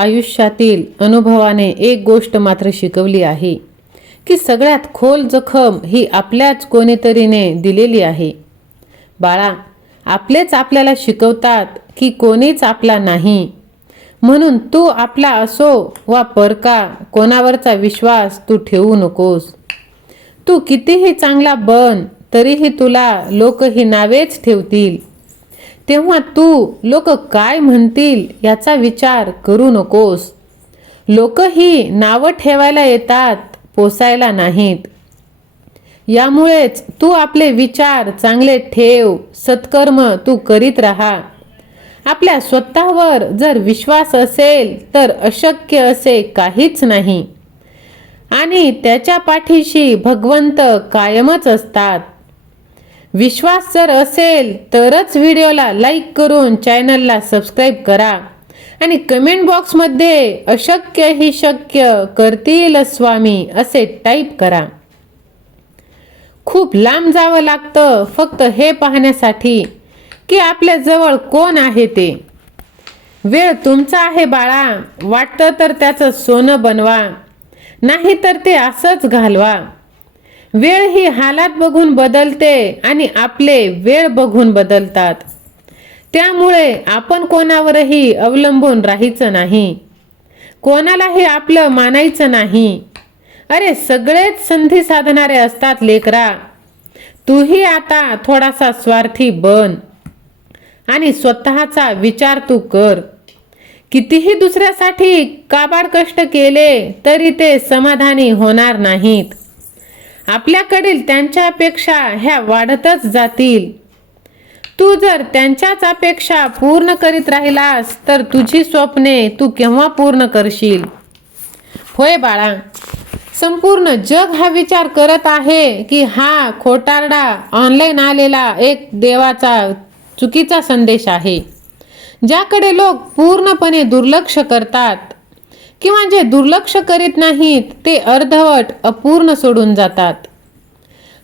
आयुष्यातील अनुभवाने एक गोष्ट मात्र शिकवली आहे की सगळ्यात खोल जखम ही आपल्याच कोणीतरीने दिलेली आहे. बाळा आपलेच आपल्याला शिकवतात की कोणीच आपला नाही. म्हणून तू आपला असो वा परका कोणावरचा विश्वास तू ठेवू नकोस. तू कितीही चांगला बन तरीही तुला लोक ही नावेच ठेवतील. तेव्हा तू लोक काय म्हणतील याचा विचार करू नकोस. लोक ही नावं ठेवायला येतात पोसायला नाहीत. यामुळेच तू आपले विचार चांगले ठेव सत्कर्म तू करीत राहा. आपल्या स्वतःवर जर विश्वास असेल तर अशक्य असे काहीच नाही. आणि त्याच्या पाठीशी भगवंत कायमच असतात. विश्वास जर असेल तरच व्हिडिओला लाईक करून चॅनलला सबस्क्राईब करा. आणि कमेंट बॉक्समध्ये अशक्य ही शक्य करतील स्वामी असे टाईप करा. खूप लांब जावं लागतं फक्त हे पाहण्यासाठी की आपल्या जवळ कोण आहे ते. वेळ तुमचा आहे बाळा वाटतं तर त्याचं सोनं बनवा नाही तर ते असंच घालवा. वेळ ही हालात बघून बदलते आणि आपले वेळ बघून बदलतात. त्यामुळे आपण कोणावरही अवलंबून राहायचं नाही. कोणालाही आपलं मानायचं नाही. अरे सगळेच संधी साधणारे असतात लेकरा. तूही आता थोडासा स्वार्थी बन. आणि स्वतःचा विचार तू कर. कितीही दुसऱ्यासाठी काबाड कष्ट केले तरी ते समाधानी होणार नाहीत. आपल्याकडील त्यांच्या अपेक्षा ह्या वाढतच जातील. तू जर त्यांच्याच अपेक्षा पूर्ण करीत राहिलास तर तुझी स्वप्ने तू केव्हा पूर्ण करशील? होय बाळा संपूर्ण जग हा विचार करत आहे की हा खोटारडा ऑनलाईन आलेला एक देवाचा चुकीचा संदेश आहे ज्याकडे लोक पूर्णपणे दुर्लक्ष करतात. किंवा जे दुर्लक्ष करीत नाहीत ते अर्धवट अपूर्ण सोडून जातात.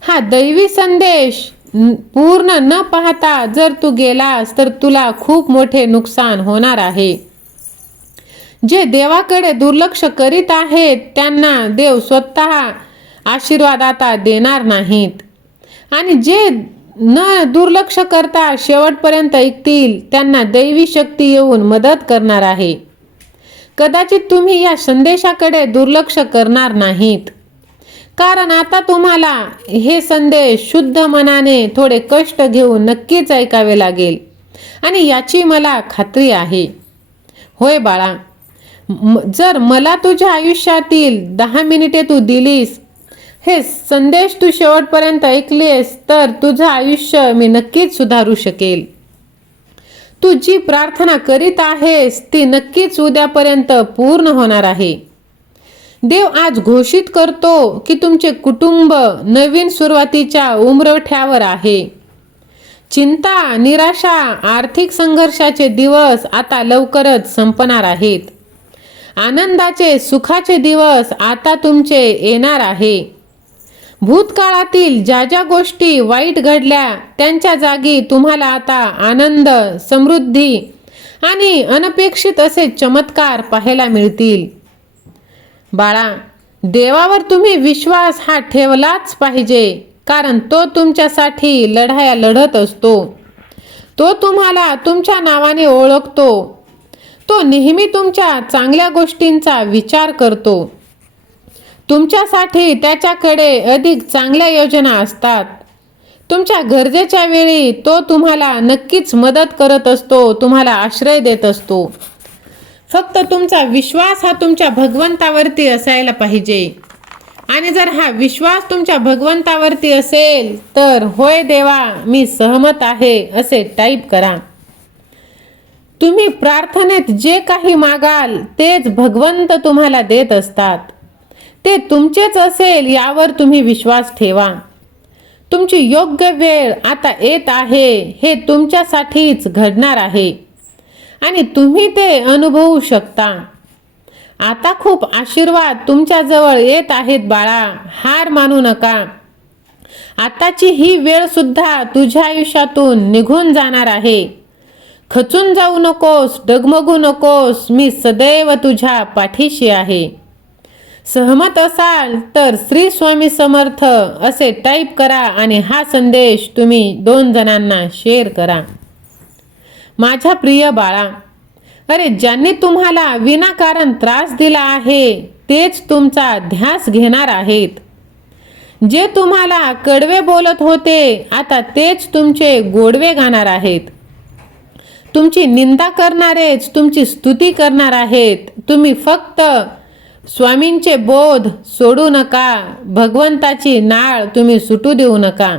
हा दैवी संदेश पूर्ण न पाहता जर तू गेलास तर तुला खूप मोठे नुकसान होणार आहे. जे देवाकडे दुर्लक्ष करीत आहेत त्यांना देव स्वतः आशीर्वाद आता देणार नाहीत. आणि जे न दुर्लक्ष करता शेवटपर्यंत ऐकतील त्यांना दैवी शक्ती येऊन मदत करणार आहे. कदाचित तुम्ही या संदेशाकडे दुर्लक्ष करणार नाहीत. कारण आता तुम्हाला हे संदेश शुद्ध मनाने थोडे कष्ट घेऊन नक्कीच ऐकावे लागेल. आणि याची मला खात्री आहे. होय बाळा जर मला तुझ्या आयुष्यातील दहा मिनिटे तू दिलीस हे संदेश तू शेवटपर्यंत ऐकलेस तर तुझं आयुष्य मी नक्कीच सुधारू शकेल. तू जी प्रार्थना करीत आहेस ती नक्कीच उद्यापर्यंत पूर्ण होणार आहे. देव आज घोषित करतो की तुमचे कुटुंब नवीन सुरुवातीच्या उमरठ्यावर आहे. चिंता निराशा आर्थिक संघर्षाचे दिवस आता लवकरच संपणार आहेत. आनंदाचे सुखाचे दिवस आता तुमचे येणार आहे. भूतकाळातील ज्या ज्या गोष्टी वाईट घडल्या त्यांच्या जागी तुम्हाला आता आनंद समृद्धी आणि अनपेक्षित असे चमत्कार पाहायला मिळतील. बाळा देवावर तुम्ही विश्वास हा ठेवलाच पाहिजे कारण तो तुमच्यासाठी लढाया लढत असतो. तो तुम्हाला तुमच्या नावाने ओळखतो. तो नेहमी तुमच्या चांगल्या गोष्टींचा विचार करतो. तुमच्यासाठी त्याच्याकडे अधिक चांगल्या योजना असतात. तुमच्या गरजेच्या वेळी तो तुम्हाला नक्कीच मदत करत असतो तुम्हाला आश्रय देत असतो. फक्त तुमचा विश्वास हा तुमच्या भगवंतावरती असायला पाहिजे. आणि जर हा विश्वास तुमच्या भगवंतावरती असेल तर होय देवा मी सहमत आहे असे टाईप करा. तुम्ही प्रार्थनेत जे काही मागाल तेच भगवंत तुम्हाला देत असतात. ते तुमचेच असेल यावर तुम्ही विश्वास ठेवा. तुमची योग्य वेळ आता येत आहे हे तुमच्यासाठीच घडणार आहे. आणि तुम्ही ते अनुभवू शकता. आता खूप आशीर्वाद तुमच्याजवळ येत आहेत बाळा हार मानू नका. आताची ही वेळ सुद्धा तुझ्या आयुष्यातून निघून जाणार आहे. खचून जाऊ नकोस डगमगू नकोस मी सदैव तुझ्या पाठीशी आहे. सहमत असाल तर श्री स्वामी समर्थ असे टाईप करा आणि हा संदेश तुम्ही दोन जणांना शेअर करा. माझ्या प्रिय बाळा अरे ज्यांनी तुम्हाला विनाकारण त्रास दिला आहे तेच तुमचा ध्यास घेणार आहेत. जे तुम्हाला कडवे बोलत होते आता तेच तुमचे गोडवे गाणार आहेत. तुमची निंदा करणारेच तुमची स्तुती करणार आहेत. तुम्ही फक्त स्वामींचे बोध सोडू नका भगवंताची नाळ तुम्ही सुटू देऊ नका.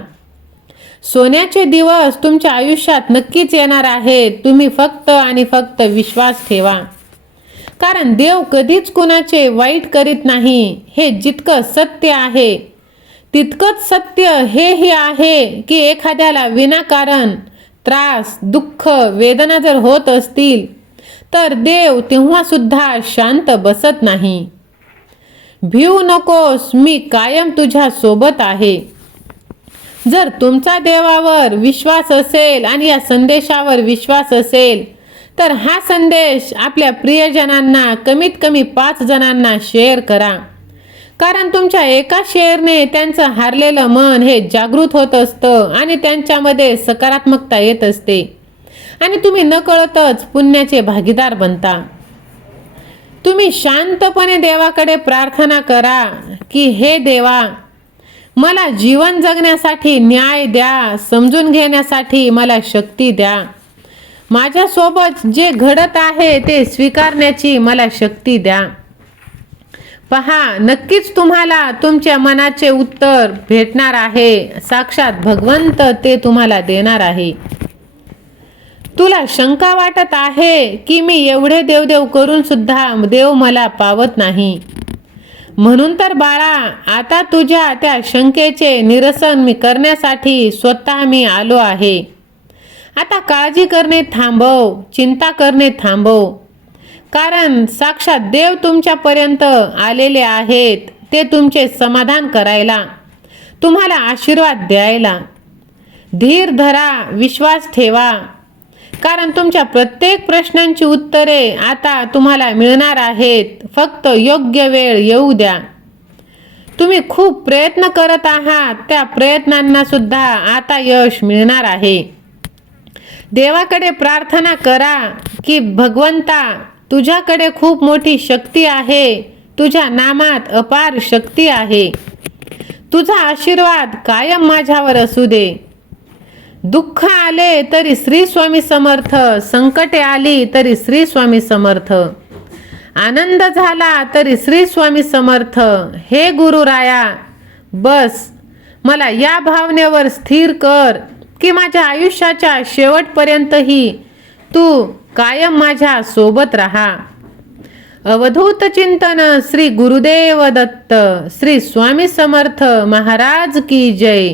सोन्याचे दिवस तुमच्या आयुष्यात नक्कीच येणार आहेत तुम्ही फक्त आणि फक्त विश्वास ठेवा. कारण देव कधीच कुणाचे वाईट करीत नाही हे जितकं सत्य आहे. तितकंच सत्य हेही आहे की एखाद्याला विनाकारण त्रास दुःख वेदना जर होत असतील तर देव तेव्हा सुद्धा शांत बसत नाही. भिऊ नकोस मी कायम तुझ्या सोबत आहे. जर तुमचा देवावर विश्वास असेल आणि या संदेशावर विश्वास असेल तर हा संदेश आपल्या प्रियजनांना कमीत कमी पाच जणांना शेअर करा. कारण तुमच्या एका शेअरने त्यांचं हारलेलं मन हे जागृत होत असतं आणि त्यांच्यामध्ये सकारात्मकता येत असते. आणि तुम्ही नकळतच पुण्याचे भागीदार बनता. तुम्ही शांतपणे देवाकडे प्रार्थना करा की हे देवा मला जीवन जगण्यासाठी न्याय द्या समजून घेण्यासाठी मला शक्ती द्या. माझ्यासोबत जे घडत आहे ते स्वीकारण्याची मला शक्ती द्या. पहा नक्कीच तुम्हाला तुमच्या मनाचे उत्तर भेटणार आहे. साक्षात भगवंत ते तुम्हाला देणार आहे. तुला शंका वाटत आहे की मी एवढे देवदेव करून सुद्धा देव मला पावत नाही? म्हणून तर बाळा आता तुझ्या त्या शंकेचे निरसन मी करण्यासाठी स्वतः मी आलो आहे. आता काळजी करणे थांबव चिंता करणे थांबव. कारण साक्षात देव तुमच्यापर्यंत आलेले आहेत ते तुमचे समाधान करायला तुम्हाला आशीर्वाद द्यायला. धीर धरा विश्वास ठेवा. कारण तुमच्या प्रत्येक प्रश्नांची उत्तरे आता तुम्हाला मिळणार आहेत. फक्त योग्य वेळ येऊ द्या. तुम्ही खूप प्रयत्न करत आहात. त्या प्रयत्नांना सुद्धा आता यश मिळणार आहे. देवाकडे प्रार्थना करा की भगवंता तुझ्याकडे खूप मोठी शक्ती आहे. तुझ्या नामात अपार शक्ती आहे. तुझा आशीर्वाद कायम माझ्यावर असू दे. दुःख आले तरी श्री स्वामी समर्थ संकटे आली तरी श्री स्वामी समर्थ. आनंद झाला तरी श्री स्वामी समर्थ. हे गुरुराया बस मला या भावनेवर स्थिर कर की माझ्या आयुष्याच्या शेवटपर्यंतही तू कायम माझ्या सोबत राहा. अवधूत चिंतन श्री गुरुदेव दत्त श्री स्वामी समर्थ महाराज की जय.